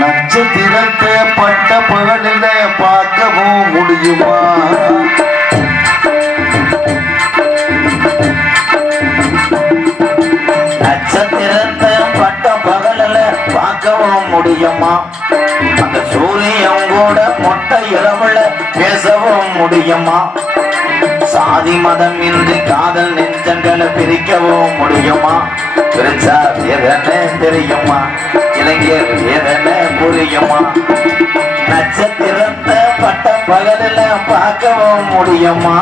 நட்சத்திரத்தை பட்ட பகலில் பார்க்கவும் முடியுமா? நட்சத்திரத்தை பட்ட பகலில் பார்க்கவும் முடியுமா? அந்த சூரியன் கூட மொட்டை இரவுல பேசவும் முடியுமா? சாதி மதம் இன்றி காதல் நெஞ்சங்களை பிரிக்கவும் முடியுமா? பிரிச்சா வேதனை தெரியுமா? இளைஞர் வேதனை புரியுமா? நட்சத்திரத்தை பட்ட பகலில் பார்க்கவும் முடியுமா?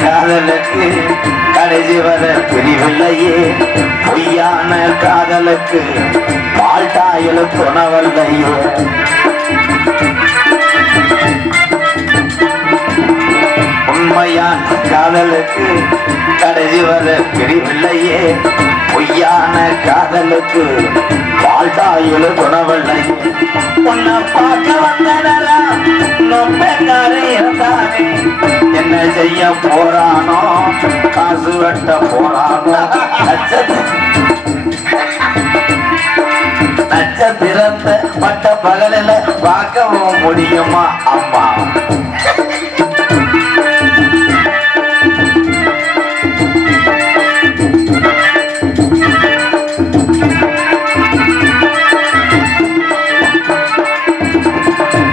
காதலுக்கு கடைசி வர பிரிவில்லையே, பொய்யான காதலுக்கு பால்டாயில துணவல்லையே. உண்மையான காதலுக்கு கடைசி வர பிரிவில்லையே, பொய்யான காதலுக்கு பால்டாயில துணவல்லை. உன்னை பார்க்க வந்தனரா நொம்பக்காரே இருந்தானே, என்ன செய்ய போறானோ, காசு வெட்ட போறானோ. நட்சத்திரத்தை பட்ட பகலில் பார்க்கவும் முடியுமா? அம்மா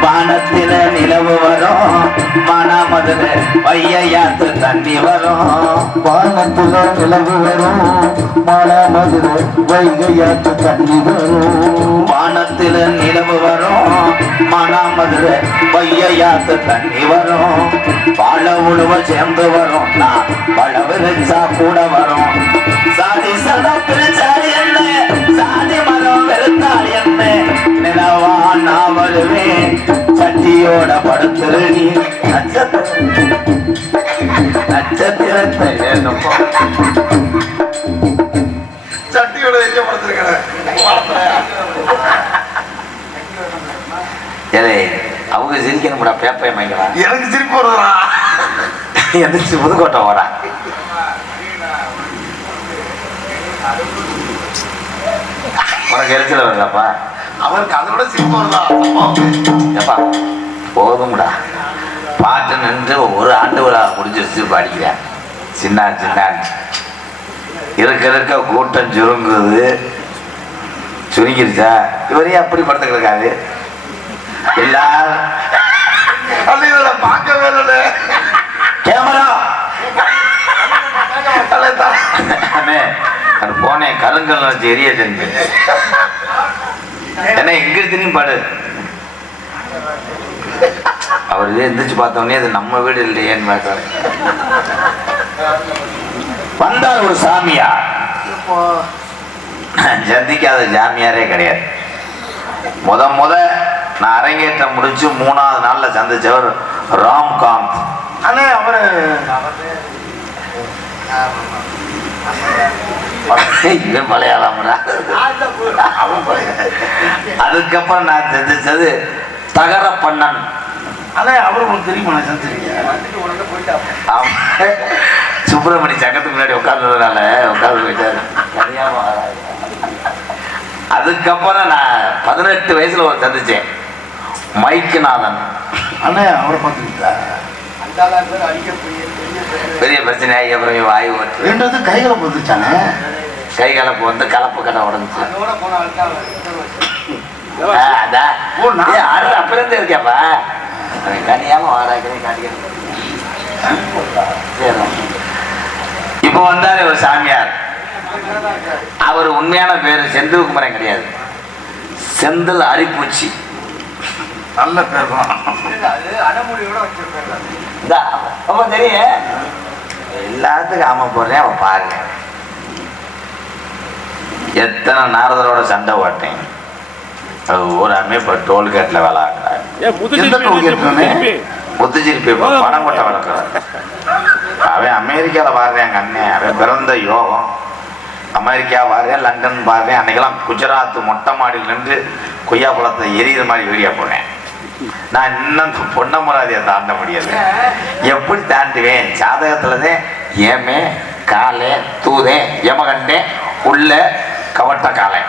வானத்தில நிலவு வரும், மனமதுல வையாத்து தண்ணி வரும். வானத்தில நிலவு வரும், மனமதுல வைகையாத்து தண்ணி வரும். வானத்தில நிலவு வரும், மனமதுல வையாத்து தண்ணி வரும். வாழ உழுவ சேர்ந்து வரும், நான் வள விரிச்சா கூட வரும். சாதி சதம் பிரிச்சால் என்ன, சாதி மரம் வெறுத்தால் என்ன, நிலவா நான் வருவேன் சட்டியோட படுத்துரு நீ. நட்சத்திரத்தை சட்டியோட எங்க படுத்துருக்க? அவங்க சிரிக்கணும்டா, பேப்பை வாங்கிக்கலாம். எனக்கு சிரிப்பு வருதுடா. எந்திரிச்சு புதுக்கோட்டை வரா. உனக்கு எரிச்சல வருதாப்பா? அவருக்கு அதோட சிரிப்பு வருதா? போதும்டா, பாட்டு நின்று ஒரு ஆண்டு விழா முடிஞ்சிருச்சு பாடிக்கிறேன். சின்ன சின்ன இருக்க இருக்க கூட்டம் சுருங்குது. சுருங்கிருச்சா? இவரையும் அப்படி படுத்துக்கிருக்காரு. எல்லாரும் பார்க்கவே இல்லை. கேமரா போனேன், கருங்கல் வச்சு எரிய செஞ்சு என்ன எங்கிருச்சுன்னு பாடு. அவர் எந்திரிச்சு பார்த்தோன்னே அது நம்ம வீடு இல்லையேன்னு பார்த்தாரு. வந்தார் ஒரு சாமியார், சந்திக்காத ஜாமியாரே கிடையாது. முத நான் அரங்கேற்றம் முடிச்சு 3ஆவது நாள்ல சந்திச்சவர் ராம்காந்த். ஆனா அவரு மலையாளம்டா. அதுக்கப்புறம் நான் சந்திச்சது தகர பண்ணன். ஆனா அவரு உங்களுக்கு தெரியுமா? சுப்பிரமணி சங்கத்துக்கு முன்னாடி உட்கார்ந்ததுனால உட்கார்ந்து போயிட்டாரு. அதுக்கப்புறம் நான் 18 வயசுல ஒரு சந்திச்சேன், மைக்கநாதன். ஆனா அவரை பார்த்துக்கிட்டா பெரிய பிரச்சனை. அப்புறம் வாயு ஓட்டு 2 கைகளை போட்டுச்சானே. கை கலப்பு வந்து கலப்பு கடை உடஞ்சி. அதான் அப்புறம் இருக்கப்பா, கனியாம வாராக்கிறேன். இப்ப வந்தாரு ஒரு சாமியார். அவர் உண்மையான பேரு செந்தில்குமரன் கிடையாது, செந்தில் அரிப்பூச்சி. நல்ல பேர் தான். தெரியும் எல்லாத்துக்கும் ஆமா போடுறேன். அவன் பாருங்க எத்தனை நாரதரோட சண்டை ஓட்டேன். அது ஊராமே இப்போ டோல்கேட்டில் வேலை ஆகிறாங்க. முத்துச்சிருப்பி பணம் கொட்ட வளர்க்குறான். அவன் அமெரிக்காவில் வாடுறேன். எங்கள் அண்ணன் அவன் பிறந்த யோகம். அமெரிக்கா வாடுறேன், லண்டன் பாடுறேன். அன்னைக்கெல்லாம் குஜராத் மொட்டை மாடியில் நின்று கொய்யா பழத்தை எரியிற மாதிரி வீடியோ போனேன். நான் இன்னும் பொன்னமராதியை தாண்ட முடியாது. எப்படி தாண்டுவேன்? ஜாதகத்துலதான் ஏமே காலே தூதே யமகண்டே உள்ள கவட்ட காலை.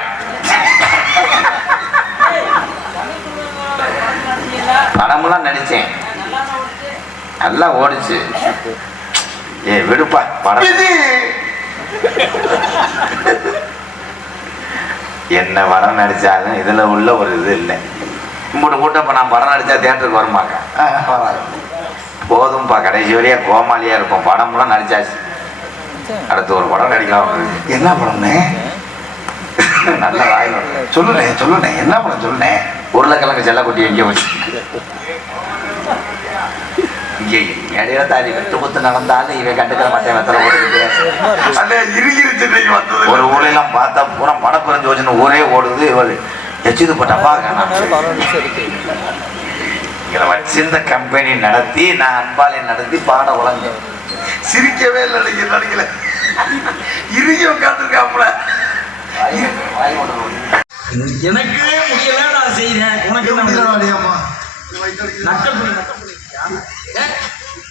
படமெல்லாம் நடிச்சேன், நல்லா ஓடிச்சு. விடுப்பா படம். என்ன படம் நடிச்சாலும் இதுல உள்ள ஒரு இது இல்லை. கும்பிட்டு கூட்டம் இப்போ நான் படம் நடித்தா தேட்டருக்கு வருமாங்க. போதும்ப்பா, கடைசி வரையா கோமாளியாக இருப்போம். படம்லாம் நடிச்சாச்சு, அடுத்து ஒரு படம் நடிக்கலாம். என்ன படம்னு நல்ல வாயில் சொல்லுனேன். என்ன படம் சொல்லுனேன்? உருளைக்கிழங்கு செல்லக்குட்டி எங்கேயோ வச்சு இங்கே இடையில தாரி வெட்டு குத்து நடந்தாலும் இவன் கண்டுக்கிற மாட்டேன். வெத்தலை போட்டுக்கிட்டு ஒரு ஊரெல்லாம் பார்த்தா பூரா படம் குறைஞ்சு வச்சுன்னு ஊரே ஓடுது. இவர் எச்சிது பட்டப்பா இங்களை வச்சிருந்த கம்பெனி நடத்தி நான் அன்பாலை நடத்தி பாட உலங்க சிரிக்கவே இல்லை. நடிக்கல இறுகி உட்காந்துருக்காப்புல. எனக்கு முடியல, நான் செய்யறேன். உனக்கு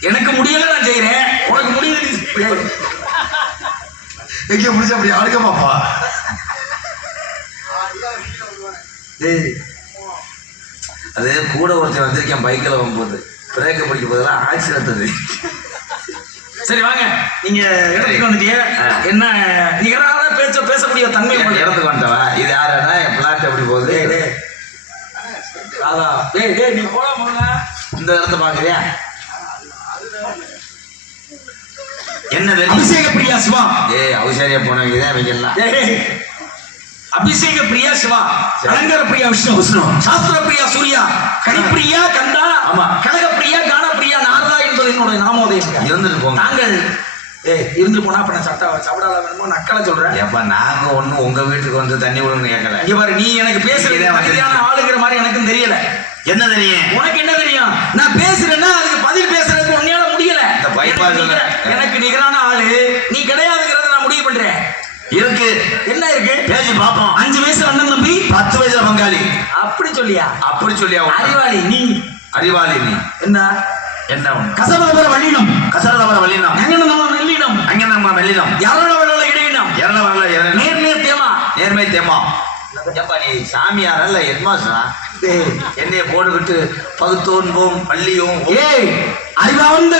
எனக்கு முடியல, நான் செய்யறேன். உனக்கு முடியல, எங்க முடிச்ச அப்படி ஆடுக்க பாப்பா. அது கூட ஒருத்தர் வந்திருக்கேன் பைக்கில் வரும்போது பிரேக்க பிடிக்க போதெல்லாம் ஆக்சிடென்ட். சரி வாங்க, நீங்க இடத்துக்கு வந்துட்டீங்க. என்ன நிகரான பேசக்கூடிய தன்மை இடத்துக்கு வந்துட்டவா? இது யாருன்னா என் பிளாட் எப்படி போகுது? நீ போலாம். இந்த இடத்த பாக்குறியா? என்ன அபிஷேக பிரியா சிவா. அவசரியா போனவங்க தான் இவங்க எல்லாம். அபிஷேக பிரியா சிவா, அலங்கார பிரியா விஷ்ணு, சாஸ்திர பிரியா சூர்யா, கணிப்பிரியா கந்தா, ஆமா, கனக பிரியா கான பிரியா நாரதா என்பது என்னுடைய நாமோதயம். இருந்துட்டு போங்க. நாங்கள் இருந்து போனா அப்ப நான் சவடால வேணுமோ நக்கலை சொல்றேன். எப்ப நாங்க ஒண்ணு உங்க வீட்டுக்கு வந்து தண்ணி விடுங்க கேட்கல. இங்க பாரு, நீ எனக்கு பேசுறது வசதியான ஆளுங்கிற மாதிரி எனக்கும் தெரியல. என்ன தெரியும்? உனக்கு என்ன தெரியும்? நான் பேசுறேன்னா அதுக்கு பதில் பேசுறதுக்கு உன்னால முடியல. எனக்கு நிகரான ஆளு நீ கிடையாதுங்கிறத நான் முடிவு பண்றேன். இருக்கு. என்ன இருக்கு? பேசி பாப்போம். 5 வயசுல அண்ணன் தம்பி, 10 வயசுல பங்காளி. அப்படி சொல்லியா? அப்படி சொல்லியா? அறிவாளி நீ. அறிவாளி நீ. என்ன கசரதவர வல்லினம், கசரதவர வல்லினம், அங்க நம்ம வெள்ளினம், அங்க நம்ம வெள்ளினம், யாரோட வரல இடையினம், யாரோட வரல நேர்மையா தேமா, நேர்மை தேமா. ஏப்பா நீ சாமியார் அல்ல ஹெட்மாஸ்டரா? என்னைய போட்டுக்கிட்டு பகுத்தோன்போம் பள்ளியும். அறிவார்ந்த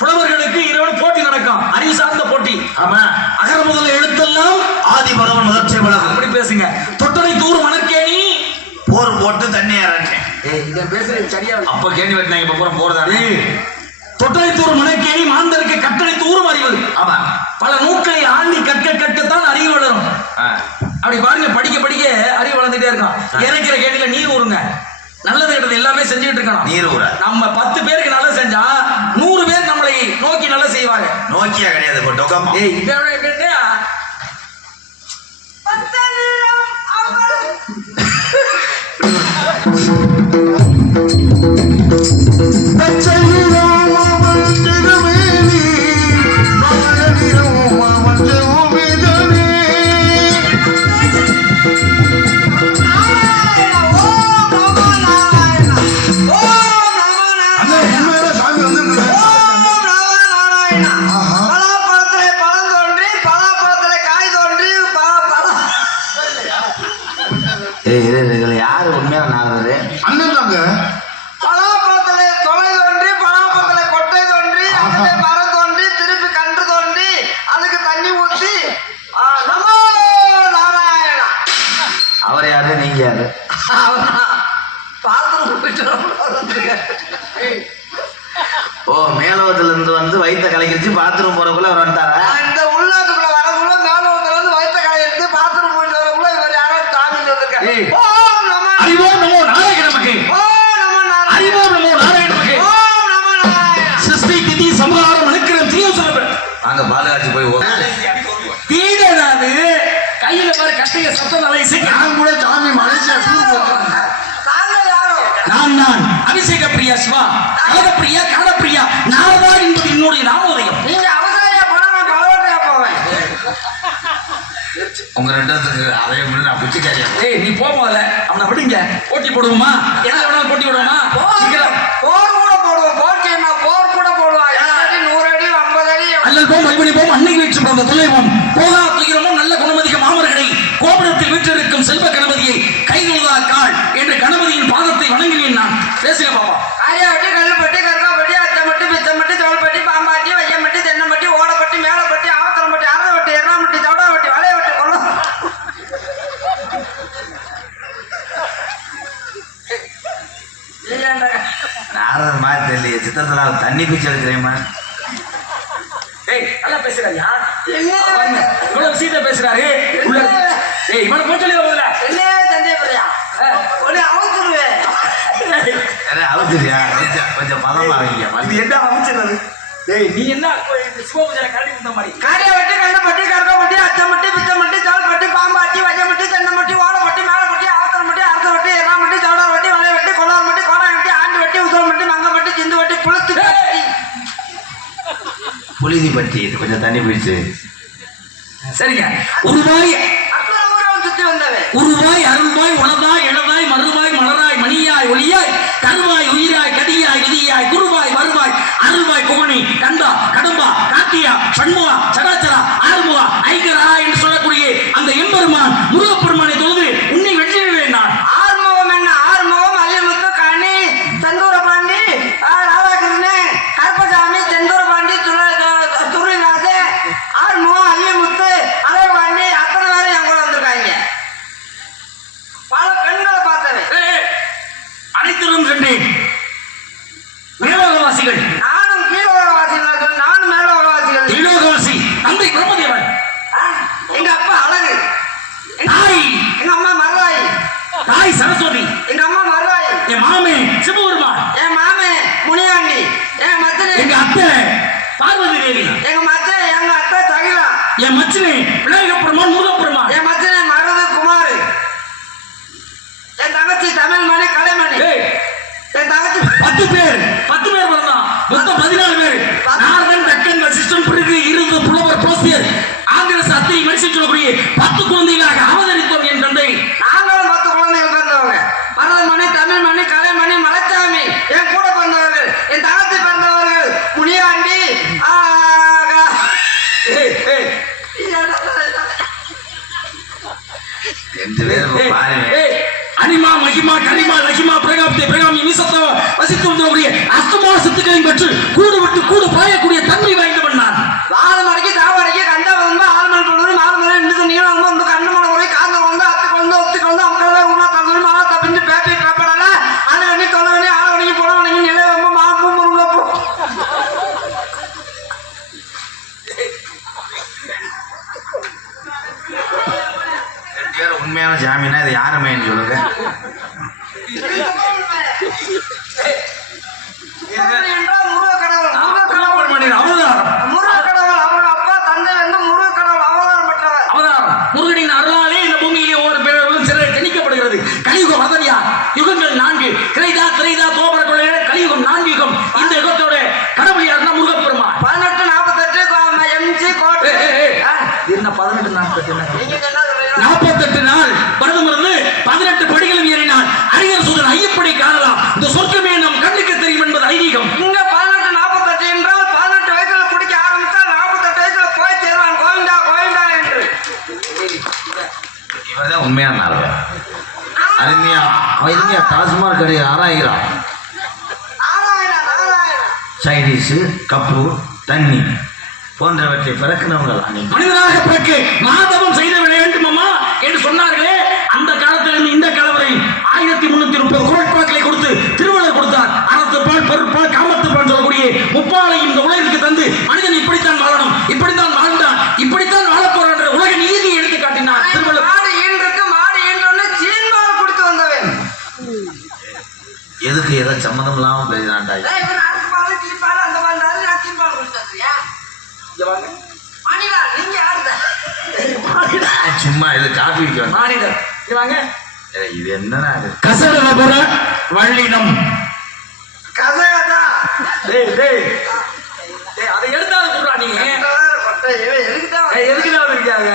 புலவர்களுக்கு இரவு போட்டி நடக்கும், அறிவு சார்ந்த போட்டி. ஆமா, அகர முதல்ல எழுத்தெல்லாம் ஆதி பகவன் முதற்சை பழகம். அப்படி பேசுங்க. தொட்டனை தூர் மணற்கேணி போர் போட்டு தண்ணி இறட்டேன். இத பேசுறது சரியா? அப்ப கேணி வெட்டினாங்க, இப்ப பூரா போறதானே. தொட்டனை தூர் மணற்கேணி மாந்தருக்கு கட்டளை தூரும் அறிவு. ஆமா, பல நூக்களை ஆண்டி கற்கத்தான் அறிவு வளரும். அப்படி பாருங்க, படிக்க படிக்க அறிவு வளர்ந்துட்டே இருக்கான். இறக்கிற கேட்டில நீர் ஊருங்க. நல்லது கெட்டது எல்லாமே செஞ்சுட்டு இருக்கணும். நீர் ஊற நம்ம 10 பேருக்கு நல்லது செஞ்சா 100 பேர் நம்மளை நோக்கி நல்லா செய்வாங்க. நோக்கியா கிடையாது. யாரு உண்மையான நாகரு? அண்ணன் தாங்க. பலாப்பழத்திலே தொலை தோன்றி, பலாப்பழத்திலே கொட்டை தோன்றி, அதிலே மரம் தோன்றி, திருப்பி கன்று தோன்றி, அதுக்கு தண்ணி ஊற்றி, நமோ நாராயணா. அவர் யாரு, நீங்க யாரு? பாத்ரூம் போயிட்டு மேலோகத்துல இருந்து வந்து வயிற்ற கலக்கிச்சு பாத்ரூம் போறக்குள்ள அவர் வந்துட்டாரா? இந்த உள்நாட்டுக்குள்ள வரக்குள்ள மேலோகத்துல இருந்து வயிற்ற கலக்கிட்டு பாத்ரூம் போயிட்டு வரக்குள்ள இவர் யாரோ தாமி வந்திருக்காரு. அறிவோ நமோ நாராயண நமக்கு, அறிவோ நமோ நாராயண நமக்கு, சிருஷ்டி திதி சம்ஹாரம் அனுக்கிரம் திரியோசனம் சத்தம் நல்லா இசைக்க நான் கூட சாமி மலேசியா டூர் போறேன். தாங்க யாரோ நான் அபிஷேக பிரியா சிவா கலக பிரியா காண பிரியா நாரதா என்பது என்னுடைய நாமோதயம். நீங்க அவசரையா போனா நான் பலவட்டையா போவேன். உங்க ரெண்டாவது அதே மாதிரி நான் பிச்சைக்காரியா ஏய் நீ போ முதல்ல அவனை விடுங்க. போட்டி போடுவோமா? என்ன வேணாலும் போட்டி போடுவோமா? சீக்கிரம். போர் கூட போடுவோம். போட்டி என்ன போர் கூட போடுவா. 100 அடி 50 அடி அல்லல் போம் மறுபடி போம் அன்னைக்கு வீச்சு பிறந்த துளைவோம் போகா துயரமும் நல்ல குணமதிக்க மாமர்களை கோபுரத்தில் வீற்றிருக்கும் செல்வ கணபதியை கைதுவதா கால் என்று கணபதியின் பாதத்தை வணங்கினேன் நான். பேசுங்க பாப்பா. காரியாவட்டி கல்லுப்பட்டி கற்காப்பட்டி அச்சம்பட்டி பிச்சம்பட்டி தோல்பட்டி பாம்பாட்டி வையம்பட்டி தென்னம்பட்டி ஓடப்பட்டி மேலப்பட்டி ஆவத்தரம்பட்டி அரவட்டி எர்ணாம்பட்டி தவடாவட்டி வளையவட்டி கொள்ளும் நாரதர் மாதிரி தெரியல சித்திரத்துல தண்ணி பீச்சு எடுக்கிறேன். ஏய் நல்லா பேசுறாயா? என்ன இவ்வளவு விஷயத்த பேசுறாரு உள்ள. ஏய் இவனை போய் சொல்லி முதல்ல. என்ன சந்தேகப்படியா ஒண்ணு அவுத்துருவேன். அவுத்துறியா கொஞ்சம் பதமா வைங்க. இது என்ன அமைச்சது? ஏய் நீ என்ன சிவபூஜை கரடி வந்த மாதிரி காரியாவட்டி கல்லுப்பட்டி கற்காப்பட்டி அச்சம்பட்டி பிச்சம்பட்டி தோல்பட்டி பாம்பாட்டி வையம்பட்டி தென்னம்பட்டி ஓடப்பட்டி மேலப்பட்டி ஆவத்தரம்பட்டி அரசவட்டி எர்ணாம்பட்டி தவடாவட்டி வளையவட்டி கொள்ளார்பட்டி கோடாயம்பட்டி ஆண்டிவட்டி உசவம்பட்டி மங்கம்பட்டி சிந்துவட்டி புளுத்து பட்டி புலிதி பட்டி இது கொஞ்சம் தண்ணி பீச்சு. சரிங்க. உருவாய் அப்புறம் ஊரம் சுத்தி வந்தவன் உருவாய் அருள்வாய் உணவாய் இளவாய் மறுவாய் மலராய் மணியாய் ஒளியாய் கருவாய் உயிராய் கடியாய் விதியாய் குருவாய் வருவாய் அருள்வாய் குமணி கண்டா கடம்பா காத்தியா சண்முகா சடாச்சரா ஆறுமுகா ஐகரா என்று சொல்லக்கூடிய அந்த எம்பெருமான் முருகப்பெருமானை தொழுது உன்னை வெற்றிடுவேன் நான். ஆறுமுகம் என்ன ஆறுமுகம் அல்லிமுத்து கனி செந்தூர பாண்டி ராதாகிருஷ்ணன் கருப்பசாமி செந்தூர பாண்டி துருநாதே ஆறுமுகம் அல்லிமுத்து அலைவாண்டி அத்தனை பேரும் என் கூட வந்திருக்காங்க. பல பெண்களை பார்த்தவன். அனைத்திலும் சென்றேன். மேலோகவாசிகள் நானும் கீழோகவாசிகள் நானும் மேலோகவாசிகள். கீழோகவாசி தந்தை பிரம்மதேவன் எங்க அப்பா அழகு தாய் எங்க அம்மா மருதாயி தாய் சரஸ்வதி எங்க அம்மா மருதாயி என் மாமே சிவபெருமான் என் மாமே முனியாண்டி என் மச்சனே எங்க அத்தை பார்வதி தேவி எங்க அத்தை சகிலா என் மச்சினே விநாயகப்பெருமான் முருகப்பெருமான் என் மச்சனே மருது குமார் என் தங்கச்சி தமிழ்மணி கலைமணி ஏய், என் தங்கச்சி 10 பேர் பிறந்தான். மொத்தம் 14 பேர். நாரதன் தக்கன் வசிஷ்டன் பிறகு இருந்து புலவர் போசியர் ஆங்கில அத்திரி மனுஷன் சொல்லக்கூடிய 10 குழந்தைகளாக அவதரித்தோம் என் தந்தை. நாங்களும் 10 குழந்தைகள் பிறந்தவங்க. மருதமணி தமிழ்மணி கலைமணி மலைச்சாமி என் கூட பிறந்தவர்கள். என் தங்கச்சி பிறந்தவர்கள் முனியாண்டி ஏய், ஏய், ரெண்டு பேரும் ஏய், பாருங்க. ஏய், அனிமா மகிமா கனிமா லகிமா பிரகாப்தே பிரகாமி விசத்தவ வசித்து வந்தவருடைய அஸ்தமான சத்துக்களின் பெற்று கூடு விட்டு கூடு பாயக்கூடிய தன்மை வாய்ந்தவன் நான். வாழமடைக்கு தாவடைக்கு கண்ட வந்து ஆழ்மல் பொழுது மாறுமலை இருந்து நீளம் வந்து கண்ணு மன முறை காந்த வந்து அத்து கொண்டு ஒத்து கொண்டு அவங்கள உணா தந்து மாவா தப்பிஞ்சு பேப்பி பேப்படல அணி தொலைவணி ஆளவணிக்கு புறவணிக்கு நிலை ரொம்ப மாப்பு முருங்கப்போ ரெண்டு பேரும் உண்மையான ஜாமீனா இது யாருமேன்னு சொல்லுங்க. அவதாரம் முருகக்கடவுள் அவங்க அப்பா தந்தை வந்து முருகக்கடவுள் அவதாரம் பெற்றவர். அவதாரம் முருகனின் அருளாலே இந்த பூமியிலே ஒவ்வொரு பேரும் சிலர் திணிக்கப்படுகிறது. கலியுகம் வதனியா யுகங்கள் 4 கிரைதா திரைதா தோபர கொலை கலியுகம் 4 யுகம். இந்த யுகத்தோட கடவுளியார் தான் முருகப்பெருமான். 1848 எம்ஜி கோட்டை என்ன 18 நீங்க என்ன சொல்றீங்க? 48 நாள் விரதம் இருந்து 18 படிகளும் ஏறினான். அறிஞர் சூதன் ஐயப்படி காணலாம். இந்த சொர்க்கமே நம் கண்ணுக்கு தெரியும் என்பது ஐதீகம். இங்க 1848 என்றால் 18 வயசுல குடிக்க ஆரம்பித்தா 48 வயசுல போய் சேருவான் கோவிந்தா கோவிந்தா என்று. இவர்தான் உண்மையான நாள். அருமையா அருமையா டாஸ்மாக் கடை ஆராய்கிறான். நாராயணா நாராயணா சைடிஷு கப்பு தண்ணி போன்றவற்றை பிறக்கினவங்க மனிதனாக பிறக்க மாதவம் செய்த வேண்டும் அம்மா என்று சொன்னார்களே. அந்த காலத்திலிருந்து இந்த காலம் வரை 1330 குரட்பாக்களை கொடுத்து திருவள்ளுவர் கொடுத்தார். அறத்துப்பால் பொருட்பால் காமத்துப்பால் சொல்லக்கூடிய முப்பாலை இந்த உலகிற்கு தந்து மனிதன் இப்படித்தான் வாழணும், இப்படித்தான் வாழ்ந்தான், இப்படித்தான் வாழப் போறான் என்ற உலக நீதியை எடுத்து காட்டினார் திருவள்ளுவர். மாடு ஈன்றுக்கு மாடு ஈன்றொன்னு சீன்பால் குடித்து வந்தவன். எதுக்கு ஏதோ சம்மந்தம் இல்லாம பேசுறான்டா. இவன் அடுத்த பால் சீன்பால் அந்த பால் நான் சீன்பால் குடிச்சது. மணிலா நீங்க யாருதான் சும்மா இது காப்பி வைக்க மானிடர் இங்க வாங்க. இது என்னன்னா இது? கசடபுர வள்ளினம். கசகதா டேய் டேய் டேய் அதை எடுத்தாத சொல்றா நீ. எதுக்குதான் இருக்காங்க?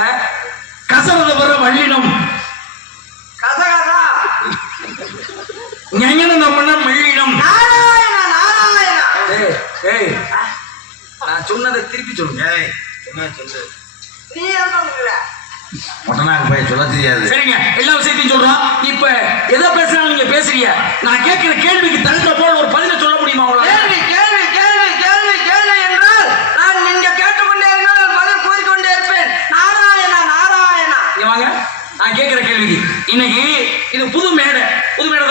கசடபுர வள்ளினம். கசகதா ஞங்கன நம்மன மள்ளினம். நாராயணா நாராயணா. டேய் டேய் நான் சொன்னதை திருப்பி சொல்லுங்க. சொல்லு. நீ என்ன சொல்ற? மொட்டனாக்கு போய் சொல்ல தெரியாது. சரிங்க, எல்லா விஷயத்தையும் சொல்றோம். இப்ப எதை பேசுறாங்க நீங்க பேசுறீங்க. நான் கேட்கிற கேள்விக்கு தகுந்த போல ஒரு பதில சொல்ல முடியுமா உங்களால? கேள்வி கேள்வி கேள்வி கேள்வி கேள்வி என்றால் நான் நீங்க கேட்டுக்கொண்டே இருந்தால் பதில் கூறிக்கொண்டே இருப்பேன். நாராயணா நாராயணா. இங்க வாங்க, நான் கேட்கிற கேள்விக்கு இன்னைக்கு இது புது மேடை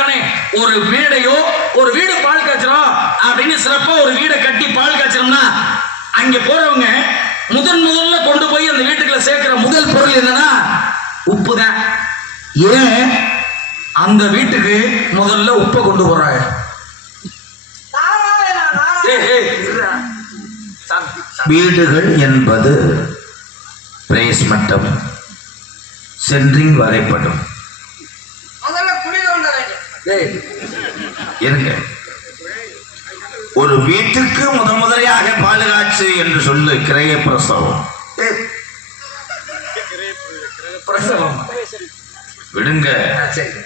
தானே. ஒரு மேடையோ ஒரு வீடு பால் காய்ச்சறோம் அப்படின்னு சிறப்பா ஒரு வீடை கட்டி பால் காய்ச்சறோம்னா அங்க போறவங்க முதல்ல கொண்டு போய் அந்த வீட்டுக்குள்ள சேர்க்கிற முதல் பொருள் என்னன்னா உப்பு தான். ஏன் அந்த வீட்டுக்கு முதல்ல உப்பை கொண்டு போறாங்க? நாராயணா நாராயணா. வீடுகள் என்பது பிரைஸ் மட்டம் சென்ட்ரிங் வரைபடம். முதல்ல குழி தோண்ட வேண்டும். இருங்க, ஒரு வீட்டுக்கு முதலியாக பாலுகாட்சி என்று சொல்லு கிரைய பிரசவம். பிரசவம் விடுங்க. சரி.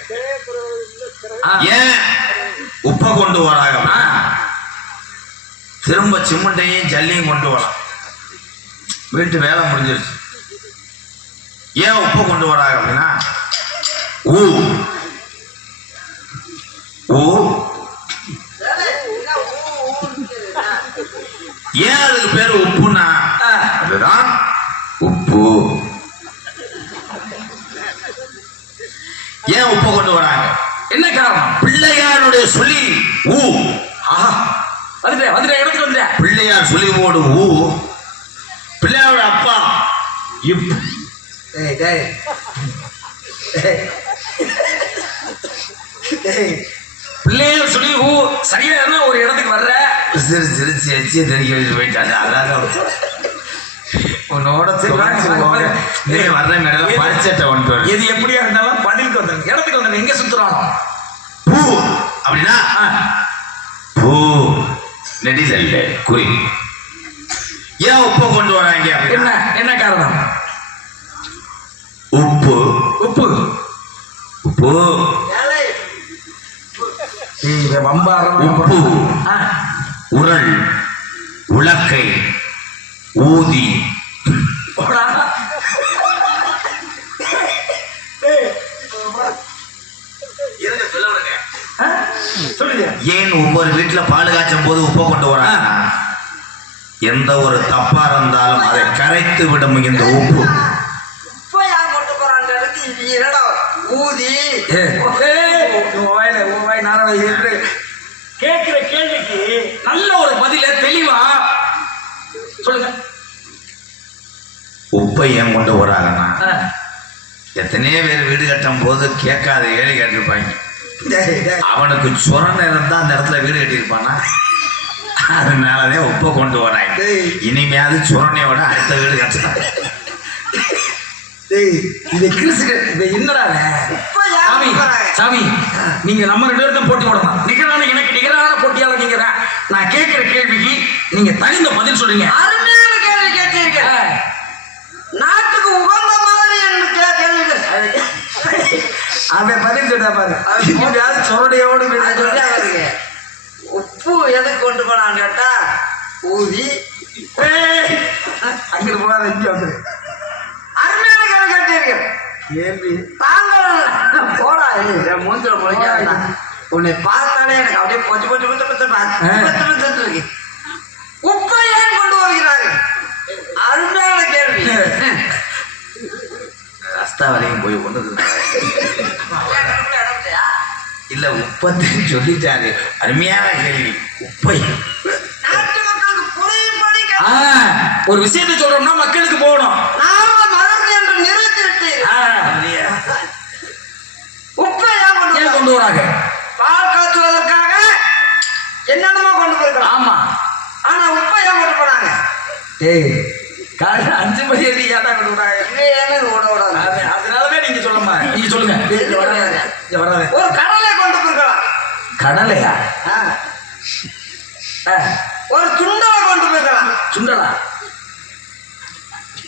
ஏன் உப்பை கொண்டு வராங்க? திரும்ப சிமெண்டையும் ஜல்லியும் கொண்டு வரலாம். வீட்டு வேலை முடிஞ்சிருச்சு. ஏன் உப்பை கொண்டு வராங்க அப்படின்னா ஊ ஊ ஏன் அதுக்கு பேரு உப்புன்னா அதுதான் உப்பு. ஏன் உப்பை கொண்டு வராங்க? என்ன காரணம்? பிள்ளையாருடைய சொல்லி ஊ. ஆஹா, வந்துட்டேன் இடத்துக்கு வந்துட்டேன். பிள்ளையார் சொல்லி போடு ஊ. பிள்ளையாரோட அப்பா இப். டேய் டேய் டேய் பிள்ளையார் சொல்லி ஊ. சரியா இருந்தா ஒரு இடத்துக்கு வர்ற சிரிச்சு எச்சியை தெரிவிக்க வச்சுட்டு போயிட்டாங்க. அதான் உன்னோட வர்ற மேடம் பரிச்சட்டை ஒன்று. எது எப்படியா இருந்தாலும் பதிலுக்கு வந்துடும். இடத்துக்கு வந்துடும். எங்க சுத்துறானோ பூ அப்படின்னா பூ நெடிதல்ல குறி. ஏன் உப்பை கொண்டு வராங்க? என்ன என்ன காரணம்? உப்பு உப்பு உப்பு உப்பு உரல் உலக்கை ஊதி. ஏன் ஒவ்வொரு வீட்டுல பால் காய்ச்சும் போது உப்பை கொண்டு வராங்க? எந்த ஒரு தப்பா இருந்தாலும் அதை கரைத்து விடும் இந்த உப்பு. உப்பை யார் கொண்டு போறாங்க? இது என்னடா ஊதி கேட்கிற கேள்விக்கு நல்ல ஒரு பதில தெளிவா சொல்லுங்க. உப்பை ஏன் கொண்டு வராங்கன்னா எத்தனையோ பேர் வீடு கட்டும் போது கேட்காத ஏழை கேட்டிருப்பாங்க. அவனுக்கு சொரணை இருந்தா அந்த இடத்துல வீடு கட்டியிருப்பானா? அதனாலதான் உப்பை கொண்டு வராங்க. இனிமையாவது சொரணையோட அடுத்த வீடு கட்டுறாங்க. இது கிறிஸ்து என்னடா சாமி சாமி, நீங்க நம்ம 2 பேருக்கும் போட்டி போடலாம். நிகரான எனக்கு நிகரான போட்டியாளர் நீங்க தான். நான் கேட்கிற கேள்விக்கு நீங்க தகுந்த பதில் சொல்றீங்க. அருமையான கேள்வி கேட்டீங்க. நாட்டுக்கு உகந்த மாதிரி கேள்வி. அவன் பதில் சொல்றா பாரு. சொரடையோடு உப்பு எதுக்கு கொண்டு போனான்னு கேட்டா ஊதி. அங்கிட்டு போகாத இங்க வந்துரு. அருமையான கேள்வி கேட்டீர்கள். தாங்கள் போடா மூஞ்சில முளைக்காதா. உன்னை பார்த்தாலே எனக்கு அப்படியே கொஞ்சம் கொஞ்சம் கொஞ்சம் கொஞ்சம் இருக்கு. உப்பை ஏன் கொண்டு வருகிறார்கள்? அருமையான கேள்வி. ரஸ்தா வரையும் போய் கொண்டு இல்ல உப்பத்தின்னு சொல்லிட்டாரு. அருமையான கேள்வி. உப்பை நாட்டு மக்களுக்கு புரியும்படி ஒரு விஷயத்தை சொல்றோம்னா மக்களுக்கு போகணும். நாம மலர் என்று நிறுத்தி விட்டீர்கள். உப்பை ஏன் கொண்டு வராங்க? பால் காய்ச்சுவதற்காக என்னென்னமோ கொண்டு போயிருக்கலாம். ஆமா, ஆனா உப்பை ஏன் கொண்டு போனாங்க? காலையில் 5 மணி எழுதி கேட்டா கொடுக்குறாங்க. இது ஏன்னு ஓட ஓடாது. அதனாலதான் நீங்க சொல்லமா, நீங்க சொல்லுங்க. இங்க வராது. ஒரு கடலை கொண்டு போயிருக்கலாம். கடலையா? ஒரு சுண்டலை கொண்டு போயிருக்கலாம். சுண்டலா?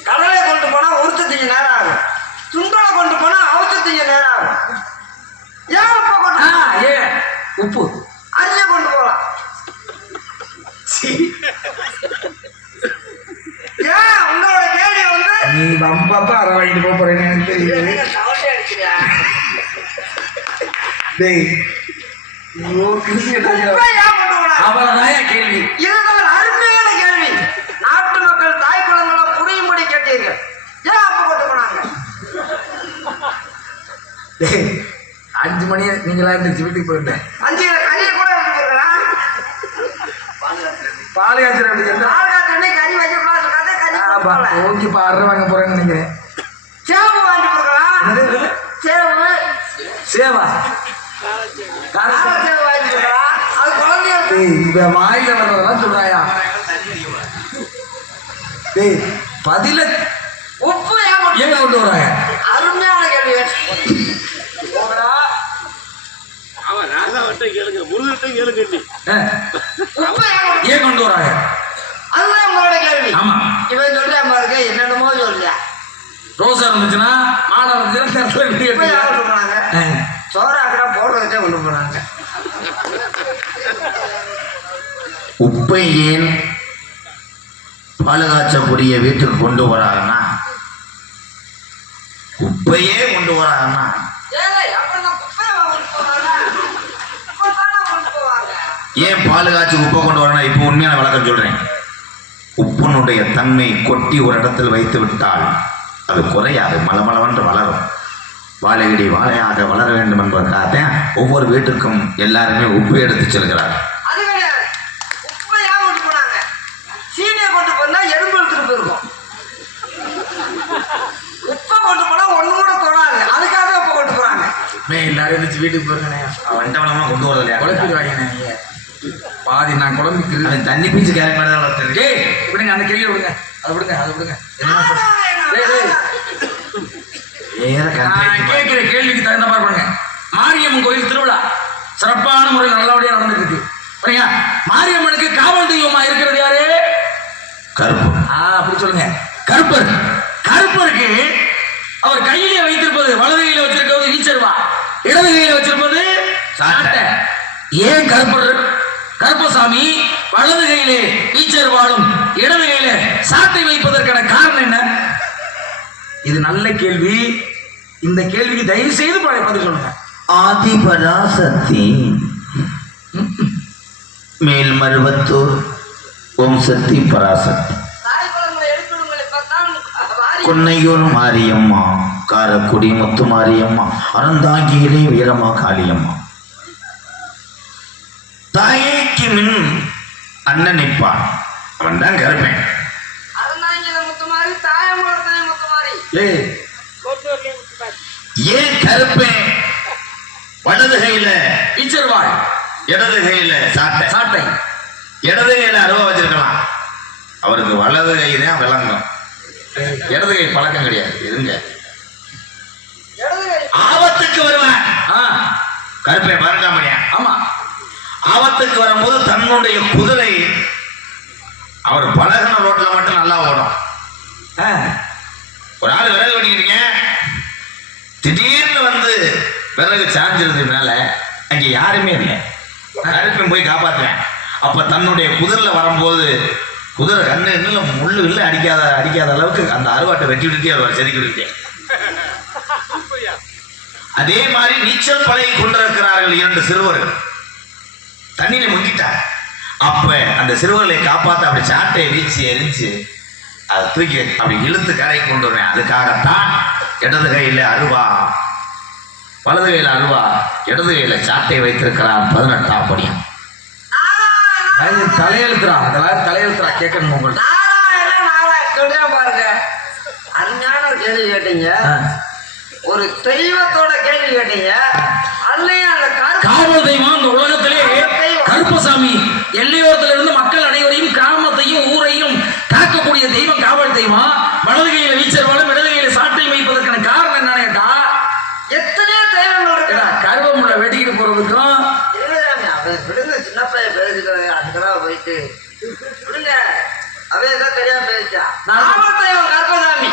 கடலை கொண்டு போனா உறுத்தத்தீங்க நேரம் ஆகும். சுண்டலை கொண்டு போனா அவுத்தத்தீங்க நேரம் ஆகும். ஏன் உப்பு கொண்டு உப்பு அரிசியை கொண்டு போகலாம். ஏன் உங்களோட கேள்வி வந்து நீ வம்பப்பா அரை வாங்கிட்டு போறேன்னு எனக்கு தெரியுது. சவுண்டே அடிக்கிறியா? டேய் ஐயோ கிறிஸ்டியன் உப்பை ஏன் கொண்டு போனா? அவ்வளவுதான் கேள்வி. இதுதான் அருமையான கேள்வி. நாட்டு மக்கள் தாய் குளங்களை புரியும்படி கேட்டீர்கள். ஏன் அப்ப கொண்டு போனாங்க? 5 மணி நீங்களா இருந்துச்சு வீட்டுக்கு போயிருந்தேன். 5 கிலோ கறியை கூட எடுத்து போயிருக்கலாம். பால் காய்ச்சல் அப்படி இருந்தா பால் காய்ச்சல் கறி வைக்கக்கூடாது. கறி போடல. ஓகேப்பா அரை வாங்க போறேன்னு நினைக்கிறேன். சேவு வாங்கி போயிருக்கலாம். சேவு சேவா கார சேவு வாங்கி போயிருக்கலாம். அது குழந்தைய இந்த வாயில வர்றதெல்லாம் சொல்றாயா? டேய் பதில உப்பு ஏன் ஏங்க கொண்டு வராங்க? அருமையான கேள்வி. போகடா. அவன் ராசாவட்ட கேளுங்க, முருகன்ட்ட கேளுங்க. உப்பு ஏன் கொண்டு வராங்க? அதுதான் உங்களோட கேள்வி. ஆமா. இவன் சொல்றியா பாருங்க, என்னென்னமோ சொல்றியா. ரோசா இருந்துச்சுன்னா மாலை இருந்துச்சுன்னா உப்பை ஏன் கொண்டு போனாங்க? சோறாக்கடா போடுறதுக்கே கொண்டு போனாங்க. உப்பை ஏன் பாலகாச்சக்கூடிய வீட்டுக்கு கொண்டு வராங்கன்னா, உப்பையே கொண்டு வராங்கன்னா ஏய், அப்புறம் நான் குப்பையை கொண்டு போனாங்க. உப்பை தானே கொண்டு போவாங்க. ஏன் பாலகாய்ச்சி உப்பை கொண்டு வரணும்? இப்போ உண்மையான விளக்கம் சொல்றேன். உப்பினுடைய தன்மை கொட்டி ஒரு இடத்தில் வைத்து விட்டால் அது குறையாது, மலமளவென்று வளரும். வாழையடி வாழையாக வளர வேண்டும் என்பதற்காக ஒவ்வொரு வீட்டுக்கும் எல்லாருமே உப்பு எடுத்து செல்கிறார். அது கிடையாது. உப்பை ஏன் கொண்டு போனாங்க? சீனியை கொண்டு போனா எறும்பு எடுத்துட்டு போயிருக்கும். உப்பை கொண்டு போனா ஒண்ணு கூட தொடாது. அதுக்காக உப்பை கொண்டு போறாங்க. எல்லாரும் இருந்துச்சு வீட்டுக்கு போயிருக்கேனே. வண்டவளமா கொண்டு வரது இல்லையா? குழப்பிடுவாங்க நீங்க. பாதி நான் குழம்பிக்கு அது தண்ணி பீச்சு கேட்க மாதிரி தான் வளர்த்துருக்கு. டேய் விடுங்க, அந்த கேள்வி விடுங்க, அதை விடுங்க, அதை விடுங்க. என்ன டேய் டேய் நான் கேட்கிற கேள்விக்கு தகுந்த மாதிரி பண்ணுங்க. மாரியம்மன் கோயில் திருவிழா சிறப்பான முறையில் நல்லபடியா நடந்துட்டு இருக்கு. சரியா? மாரியம்மனுக்கு காவல் தெய்வமா இருக்கிறது யாரு? கருப்பு. அப்படி சொல்லுங்க. கருப்பர். கருப்பருக்கு அவர் கையிலே வைத்திருப்பது, வலது கையில வச்சிருக்கிறது ஈச்சர்வா, இடது கையில வச்சிருப்பது சாட்டை. ஏன் கருப்பசாமி வலது கையிலே ஈச்சர்வாளும் இடது கையில சாட்டை வைப்பதற்கான காரணம் என்ன? இது நல்ல கேள்வி. இந்த கேள்விக்கு தயவு செய்து பதில் சொல்லுங்க. ஆதிபராசக்தி மேல்மருவத்தூர் ஓம் சக்தி பராசக்தி தாய் குழந்தை எடுத்துடுங்களை பார்த்தா கொன்னையூர் மாரியம்மா, காரக்குடி முத்து மாரியம்மா, அறந்தாங்கியிலே வீரம்மா காளியம்மா. தாயைக்கு மின் அண்ணன் நிற்பான், அவன் தான் கருப்பேன். அறந்தாங்கில முத்து மாதிரி, தாயமூலத்திலே முத்து மாதிரி. ஏன் கருப்பேன் வலது கையில ஈச்சர்வாள், இடது கையில சாட்டை, சாட்டை, இடது கையில அருவா வச்சிருக்கலாம். அவருக்கு வலது கை தான் விளங்கும், இடது கை பழக்கம் கிடையாது. இருங்க, இடது கை ஆபத்துக்கு வருவான். கருப்பை மறக்காமடியா? ஆமா. ஆபத்துக்கு வரும்போது தன்னுடைய குதிரை அவர் பழகின ரோட்ல மட்டும் நல்லா ஓடும். ஒரு ஆள் விறகு வெட்டிக்கிட்டீங்க, திடீர்னு வந்து விறகு சாஞ்சிருது மேல, அங்க யாருமே இல்லை, கருப்பையும் போய் காப்பாத்துவேன். அப்ப தன்னுடைய குதிரையில வரும்போது குதிரை கண்ணு இன்னும் முள்ளு இல்லை அடிக்காத அளவுக்கு அந்த அருவாட்டை வெட்டி விட்டுட்டே வருவார், செதுக்கி விட்டுட்டேன். அதே மாதிரி நீச்சல் பழகி கொண்டிருக்கிறார்கள் 2 சிறுவர்கள், தண்ணியில முங்கிட்டார். அப்ப அந்த சிறுவர்களை காப்பாற்ற அப்படி சாட்டை வீச்சு எரிஞ்சு அதை தூக்கி அப்படி இழுத்து கரை கொண்டு வருவேன். அதுக்காகத்தான் இடது கையில அருவா, வலது கையில அருவா, இடது கையில சாட்டை வைத்திருக்கிறார். 18ஆம் படியம். தலையெழுத்துறா, அதெல்லாம் தலையெழுத்துறா கேட்கணும் உங்கள்ட்ட. சொல்றேன் பாருங்க. அருமையான ஒரு கேள்வி கேட்டீங்க, ஒரு தெய்வத்தோட கேள்வி கேட்டீங்க. அதுலயும் அந்த காவல் தெய்வம் இந்த உலகத்திலே கருப்பசாமி எல்லையோரத்தில் இருந்து மக்கள் அனைவரையும் கிராமத்தையும் ஊரையும் காக்கக்கூடிய தெய்வம் காவல் தெய்வம். கிடா போயிட்டு விடுங்க. அவன் ஏதோ தெரியாம பேசிச்சா. நாமத்தேவன் கருப்பசாமி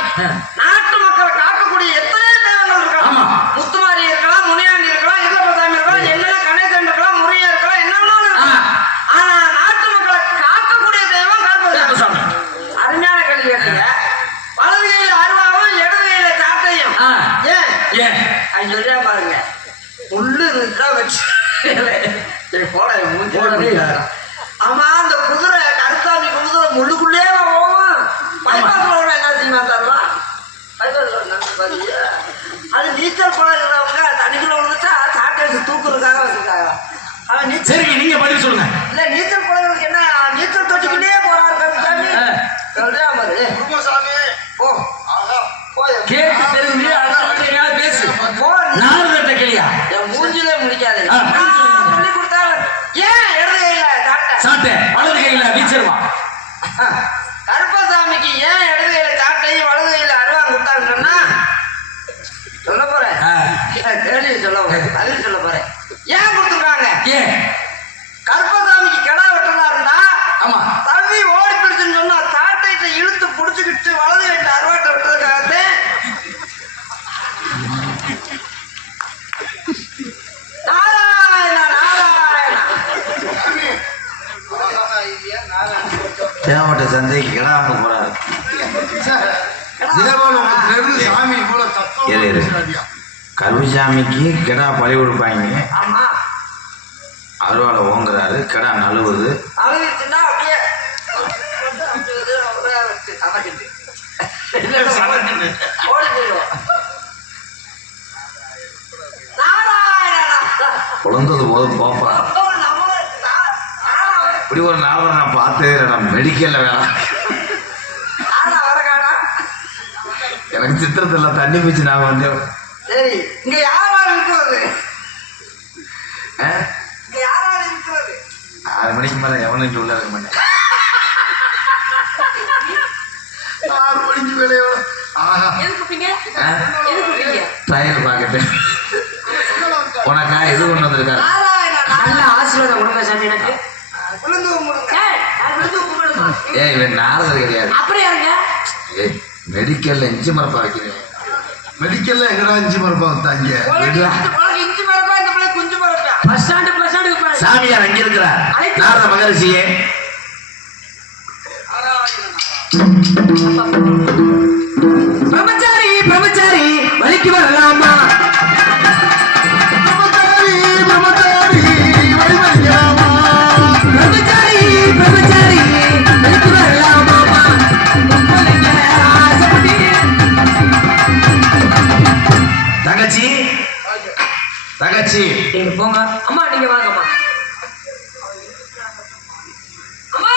நாட்டு மக்களை காக்கக்கூடிய எத்தனையோ தெய்வங்கள் இருக்கலாம். ஆமா. முத்துமாரி இருக்கலாம், முனியாண்டி இருக்கலாம், இல்லப்பசாமி இருக்கலாம், என்னென்ன கணேசன் இருக்கலாம், முருகன் இருக்கலாம், என்ன வேணாலும் இருக்கலாம். ஆனா நாட்டு மக்களை காக்கக்கூடிய தெய்வம் கருப்பசாமி. அருமையான கேள்வி கேட்டீங்க. வலது கையில அருவாவும் இடது கையில சாட்டையும். ஏன் அது சொல்லியா பாருங்க. முள்ளு இருக்கா வச்சு போட மூஞ்சி. ஆமா, அந்த குதிரை கருத்தாமி குதிரை முள்ளுக்குள்ளே போகும். பைபாஸ் என்ன செய்யுமா தரலாம்? அது நீச்சல் பழகிறவங்க தண்ணிக்குள்ள விழுந்துச்சா சாட்டை வச்சு தூக்குறதுக்காக வச்சிருக்காங்க. அவன் நீச்சல் சரி, நீங்க பதில் சொல்லுங்க. இல்ல நீச்சல் பழகிறதுக்கு என்ன நீச்சல் தொட்டிக்குள்ளே போறாரு கருப்பசாமி. சொல்றியா மாதிரி ஓ கேட்டு தெரிஞ்சு அடுத்த பேசு. நாரதட்ட கேளியா? என் மூஞ்சிலே முடிக்காது. சொல்லி கொடுத்தாரு. ஏன் இடது கையில சாட்டை? சாட்டை வலது கையில வீச்சிருவா. கருப்பசாமிக்கு ஏன் இடது கையில சாட்டையும் வலது கையில அருவா கொடுத்தான்னு சொன்னா சொல்ல போறேன். கேள்வி சொல்ல போறேன், பதில் சொல்ல போறேன். ஏன் கொடுத்துருக்காங்க? ஏன் கருப்பசாமிக்கு கிடா வெட்டதா இருந்தா ஆமா தள்ளி ஓடி பிடிச்சுன்னு சொன்னா சாட்டையை இழுத்து புடிச்சுக்கிட்டு வலது கையில அருவாட்டை விட்டதுக்காகத்தே தேவட்ட சந்தைக்கு கிடா வாங்க போறாரு. சாமி இரு, இரு. கருப்புசாமிக்கு கிடா பழி கொடுப்பாங்க. ஆமா அருவாளை ஓங்குறாரு, கிடா நழுவுது. அழுவிச்சுன்னா அப்படியே ஓடி போயிடுவோம். குழந்தது போது போப்பா. இப்படி ஒரு நாவலை நான் பார்த்ததே இல்லைடா. மெடிக்கல்ல வேலை எனக்கு சித்திரத்தில் தண்ணி பிச்சு நான் வந்தேன். சரி, இங்க யாரால இருக்கிறது? ஆ? இங்க யாரால இருக்கிறது? 6 மணிக்கு மேலே எவனும் இங்கே உள்ள இருக்க மாட்டேன். 6 மணிக்கு மேலே ட்ரையல் பார்க்கட்டேன். உனக்கா இது கொண்டு வந்திருக்காரு. நல்ல ஆசீர்வாதம் கொடுங்க சாமி எனக்கு. விழுந்து கும்பிடுங்க. விழுந்து கும்பிடுங்க. ஏய், இவன் நாரதர் கிடையாது. அப்புறம் யாருங்க? ஏய், மெடிக்கல்ல இஞ்சி மரப்பா வைக்கிறேன். மெடிக்கல்ல எங்கடா இஞ்சி மரப்பா வந்தாங்க? இஞ்சி மரப்பா, இந்த பிள்ளை குஞ்சு மரப்பா. பஸ் ஸ்டாண்டுக்கு சாமியார் அங்க இருக்கிறார். நாரத மகரிஷியே, பிரம்மச்சாரி பிரம்மச்சாரி வலிக்கு வரலாமா? பிரம்மச்சாரி பிரம்மச்சாரி வலிக்கு வரலாமா? தங்கச்சி தங்கச்சி நீங்க போங்க அம்மா, நீங்க வாங்கம்மா.